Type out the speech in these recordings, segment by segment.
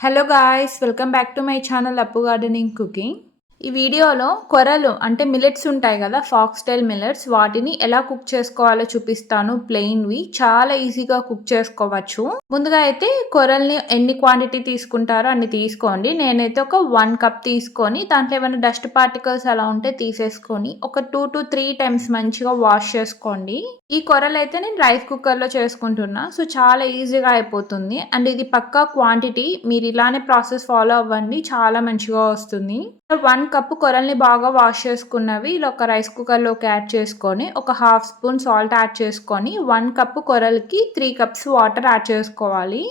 hello guys welcome back to my channel అప్పు gardening cooking ఈ వీడియోలో కొరలు అంటే మిల్లెట్స్ ఉంటాయి కదా ఫాక్స్టైల్ మిల్లెట్స్ వాటిని ఎలా కుక్ చేసుకోవాలో చూపిస్తాను ప్లెయిన్వి చాలా ఈజీగా కుక్ చేసుకోవచ్చు. ముందుగా అయితే కొరల్ని ఎన్ని క్వాంటిటీ తీసుకుంటారో అన్ని తీసుకోండి. నేనైతే ఒక వన్ కప్ తీసుకొని దాంట్లో ఏమైనా డస్ట్ పార్టికల్స్ అలా ఉంటే తీసేసుకొని ఒక టూ టు త్రీ టైమ్స్ మంచిగా వాష్ చేసుకోండి. ఈ కొరలు అయితే నేను రైస్ కుక్కర్లో చేసుకుంటున్నా సో చాలా ఈజీగా అయిపోతుంది. అండ్ ఇది పక్కా క్వాంటిటీ మీరు ఇలానే ప్రాసెస్ ఫాలో అవ్వండి చాలా మంచిగా వస్తుంది. వన్ కప్పు కొరల్ని బాగా వాష్ చేసుకున్నవి ఇలా ఒక రైస్ కుక్కర్లోకి యాడ్ చేసుకొని ఒక హాఫ్ స్పూన్ సాల్ట్ యాడ్ చేసుకొని వన్ కప్పు కొరల్కి త్రీ కప్స్ వాటర్ యాడ్ చేసుకోవాలి.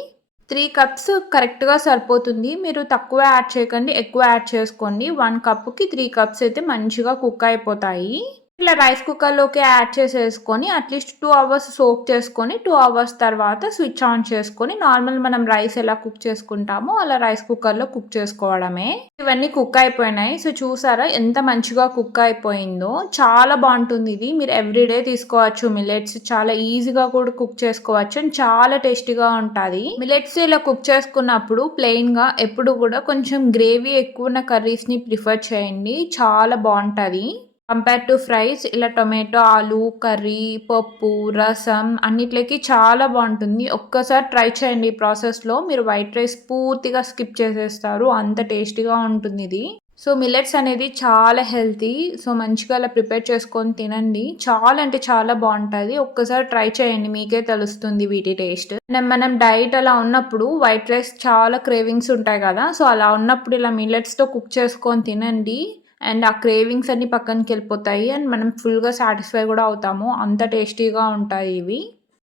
త్రీ కప్స్ కరెక్ట్గా సరిపోతుంది. మీరు తక్కువ యాడ్ చేయకండి ఎక్కువ యాడ్ చేసుకోండి. వన్ కప్పుకి త్రీ కప్స్ అయితే మంచిగా కుక్ అయిపోతాయి. ఇలా రైస్ కుక్కర్లోకి యాడ్ చేసేసుకొని at least two hours soak చేసుకొని టూ అవర్స్ తర్వాత స్విచ్ ఆన్ చేసుకొని నార్మల్ మనం రైస్ ఎలా కుక్ చేసుకుంటామో అలా రైస్ కుక్కర్లో కుక్ చేసుకోవడమే. ఇవన్నీ కుక్ అయిపోయినాయి. సో చూసారా ఎంత మంచిగా కుక్ అయిపోయిందో. చాలా బాగుంటుంది ఇది. మీరు ఎవ్రీడే తీసుకోవచ్చు. మిలెట్స్ చాలా ఈజీగా కూడా కుక్ చేసుకోవచ్చు అండ్ చాలా టేస్టీగా ఉంటుంది. మిలెట్స్ ఇలా కుక్ చేసుకున్నప్పుడు ప్లెయిన్గా ఎప్పుడు కూడా కొంచెం గ్రేవీ ఎక్కువ ఉన్న కర్రీస్ని ప్రిఫర్ చేయండి. చాలా బాగుంటుంది. కంపేర్ టు ఫ్రైస్ ఇలా టొమాటో ఆలు కర్రీ పప్పు రసం అన్నిట్లకి చాలా బాగుంటుంది. ఒక్కసారి ట్రై చేయండి ఈ ప్రాసెస్లో మీరు వైట్ రైస్ పూర్తిగా స్కిప్ చేసేస్తారు. అంత టేస్టీగా ఉంటుంది ఇది. సో మిల్లెట్స్ అనేది చాలా హెల్తీ సో మంచిగా అలా ప్రిపేర్ చేసుకొని తినండి. చాలా అంటే చాలా బాగుంటుంది. ఒక్కసారి ట్రై చేయండి. మీకే తెలుస్తుంది వీటి టేస్ట్ మనం డైట్ అలా ఉన్నప్పుడు వైట్ రైస్ చాలా క్రేవింగ్స్ ఉంటాయి కదా. సో అలా ఉన్నప్పుడు ఇలా మిల్లెట్స్తో కుక్ చేసుకొని తినండి. అండ్ ఆ క్రేవింగ్స్ అన్ని పక్కనకి వెళ్ళిపోతాయి. అండ్ మనం ఫుల్గా సాటిస్ఫై కూడా అవుతాము. అంత టేస్టీగా ఉంటాయి ఇవి.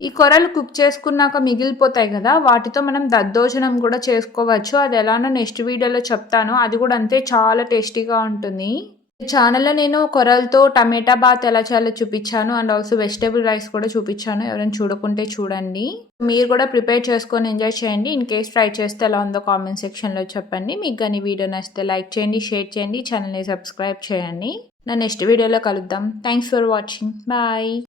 ఈ కొరలు కుక్ చేసుకున్నాక మిగిలిపోతాయి కదా వాటితో మనం దద్దోజనం కూడా చేసుకోవచ్చు. అది ఎలానో నెక్స్ట్ వీడియోలో చెప్తాను. అది కూడా అంతే చాలా టేస్టీగా ఉంటుంది. ఛానల్లో నేను కొరలతో టమాటా బాత్ ఎలా చేయాలో చూపించాను. అండ్ ఆల్సో వెజిటేబుల్ రైస్ కూడా చూపించాను. ఎవరైనా చూడకుంటే చూడండి. మీరు కూడా ప్రిపేర్ చేసుకొని ఎంజాయ్ చేయండి. ఇన్ కేస్ ట్రై చేస్తే ఎలా ఉందో కామెంట్ సెక్షన్లో చెప్పండి. మీకు కానీ వీడియో నచ్చితే లైక్ చేయండి షేర్ చేయండి ఛానల్ని సబ్స్క్రైబ్ చేయండి. నా నెక్స్ట్ వీడియోలో కలుద్దాం. Thanks for watching. బాయ్.